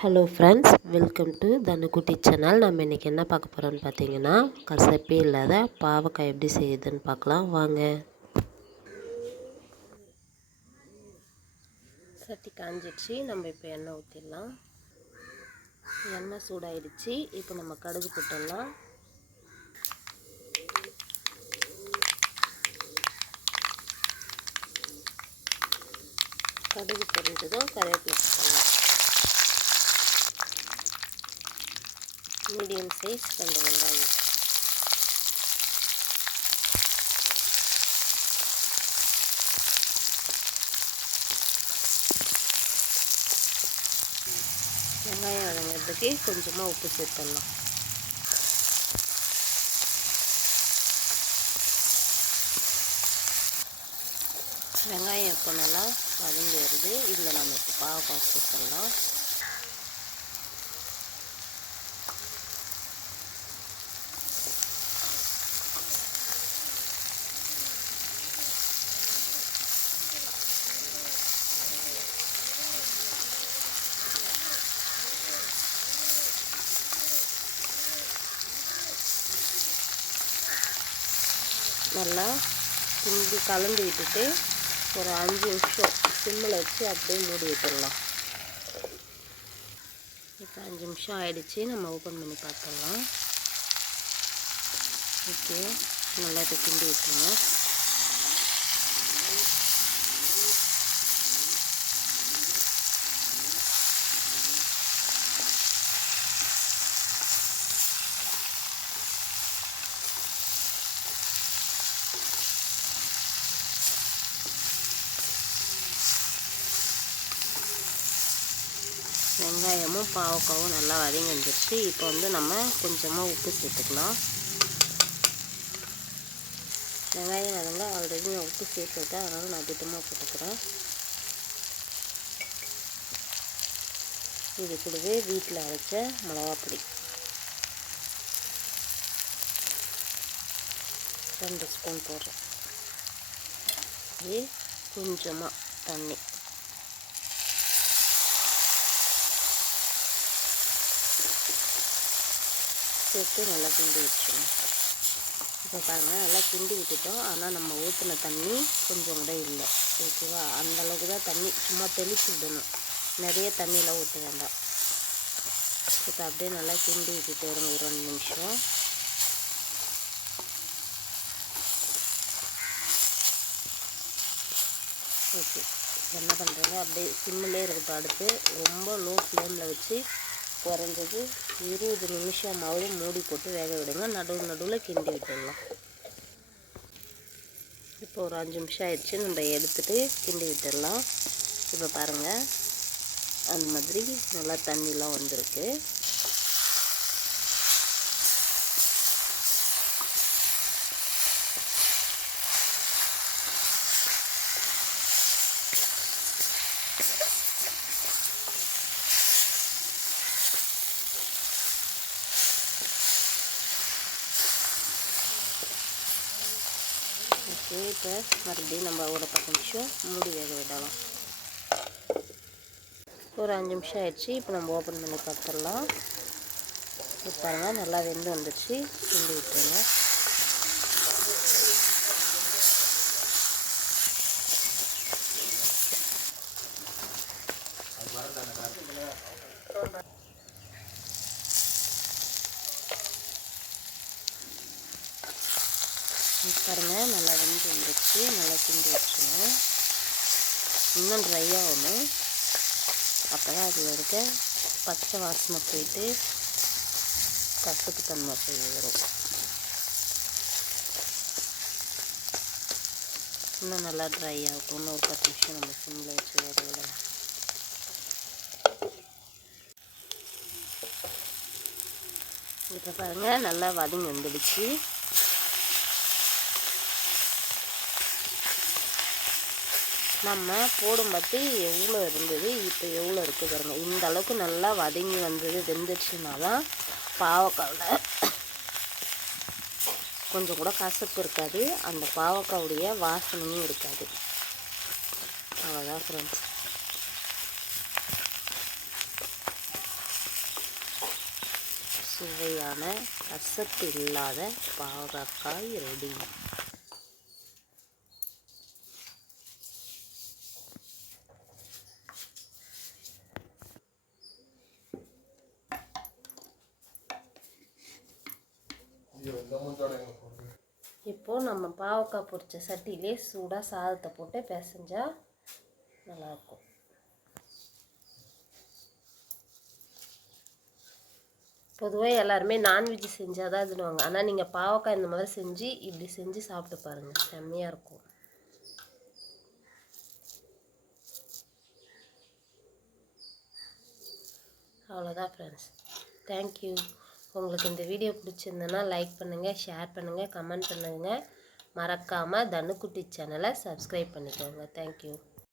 Hello friends welcome to Thanukutty channel நம்ம இன்றைக்கி என்ன பார்க்க போகிறோன்னு பார்த்தீங்கன்னா கசப்பே இல்லாத பாவக்காய் எப்படி செய்யுதுன்னு பார்க்கலாம். வாங்க. சட்டி காஞ்சிடுச்சு. நம்ம இப்போ எண்ணெய் ஊற்றிடலாம் எண்ணெய் சூடாயிடுச்சு. இப்போ நம்ம கடுகு போட்டுடலாம். கடுகு பொரிஞ்சதும் கருவேப்பிலை போட்டுடலாம். மீடியம் சைஸ் ரெண்டு வெங்காயம். வெங்காயம் வதங்கிறதுக்கு கொஞ்சமாக உப்பு சேர்த்துடலாம். வெங்காயம் இப்போ நல்லா வதங்கி வருது. இதில் நம்ம இப்போ பாவக்காய் சேர்த்துடலாம். நல்லா கிண்டி கலந்து விட்டுட்டு ஒரு அஞ்சு நிமிஷம் சிம்மில் வச்சு அப்படியே மூடி விட்டுடலாம் இப்போ அஞ்சு நிமிஷம் ஆயிடுச்சு நம்ம ஓப்பன் பண்ணி பார்த்துடலாம். ஓகே நல்லா இப்போ கிண்டி விட்டுருங்க. வெங்காயமும் பாவக்காவும் நல்லா வதங்கி வந்துருச்சு. இப்போ வந்து நம்ம கொஞ்சமாக உப்பு சேர்த்துக்கலாம். வெங்காயம் வதங்க ஆல்ரெடி நான் உப்பு சேர்த்துருக்கேன். அதனால் நான் திட்டமாக போட்டுக்கிறேன். இது கூடவே வீட்டில் அரைச்ச மிளகாப்பொடி. ரெண்டு ஸ்பூன் போடுறேன். இது கொஞ்சமாக தண்ணி. சேர்த்து நல்லா கிண்டி விட்டுருங்க இப்போ பாருங்கள் நல்லா கிண்டி விட்டுட்டோம். ஆனால் நம்ம ஊற்றின தண்ணி கொஞ்சம் கூட இல்லை. ஓகேவா? அந்தளவுக்கு தான் தண்ணி. சும்மா தெளிச்சு விடணும். நிறைய தண்ணியெலாம் ஊற்ற வேண்டாம். இப்போ அப்படியே நல்லா கிண்டி விட்டுட்டு வருங்க ஒரு ரெண்டு நிமிஷம். ஓகே. என்ன பண்ணுறது அப்படியே சிம்மிலே இருக்கட்டும் அடுத்து ரொம்ப லோ ஃப்ளேமில் வச்சு குறைஞ்சது இருபது நிமிஷமாவது மூடி போட்டு வேக விடுங்க. நடுவு நடுவில் கிண்டி விட்டுடலாம். இப்போ ஒரு அஞ்சு நிமிஷம் ஆயிடுச்சு. நம்ம எடுத்துகிட்டு கிண்டி விட்டுடலாம். இப்போ பாருங்கள் அந்த மாதிரி நல்லா தண்ணிலாம் வந்திருக்கு. இப்போ மறுபடியும் நம்ம ஒரு பத்து நிமிஷம் மூடி வேக விடலாம். ஒரு அஞ்சு நிமிஷம் ஆயிடுச்சு. இப்போ நம்ம ஓப்பன் பண்ணி பார்த்துடலாம். இப்போ பாருங்கள் நல்லா வெந்து வந்துடுச்சு. கிண்டி விட்டுருங்க பாருங்கள் நல்லா வெந்து வந்துடுச்சு நல்லா கிண்டி வச்சுருங்க. இன்னும் ட்ரை ஆகணும். அப்போ தான் அதில் இருக்க பச்சை வாசனை போயிட்டு கசப்பு தன்மை போய் வரும். இன்னும் நல்லா ட்ரை ஆகும் இன்னும் ஒரு பத்து நிமிஷம் நம்ம சிம்மில் வச்சு வேறு விடலாம். இப்போ பாருங்கள் நல்லா வதங்கி வந்துடுச்சு. நம்ம போடும்போது எவ்வளோ இருந்தது இப்போ எவ்வளோ இருக்குது பாருங்க. இந்த அளவுக்கு நல்லா வதங்கி வந்தது வெந்துடுச்சுனா தான் பாவக்காவில் கொஞ்சம் கூட கசப்பு இருக்காது அந்த பாவக்காவுடைய வாசனையும் இருக்காது. அவ்வளோதான் ஃப்ரெண்ட்ஸ் சுவையான கசப்பு இல்லாத பாவக்காய் ரெடி இப்போது நம்ம பாவக்காய் பொரித்த சட்டியிலே சூடாக சாதத்தை போட்டு பிசைஞ்சா நல்லாயிருக்கும். பொதுவாக எல்லாருமே நான்வெஜ் செஞ்சால் தான் இதுவாங்க ஆனால் நீங்கள் பாவக்காய் இந்த மாதிரி செஞ்சு இப்படி செஞ்சு சாப்பிட்டு பாருங்கள் செம்மையாக இருக்கும். அவ்வளோதான் ஃப்ரெண்ட்ஸ் தேங்க்யூ உங்களுக்கு இந்த வீடியோ பிடிச்சிருந்ததுன்னா லைக் பண்ணுங்கள் ஷேர் பண்ணுங்கள் கமெண்ட் பண்ணுங்கள் மறக்காமல் தனுக்குட்டி சேனலை சப்ஸ்கிரைப் பண்ணிக்கோங்க. தேங்க்யூ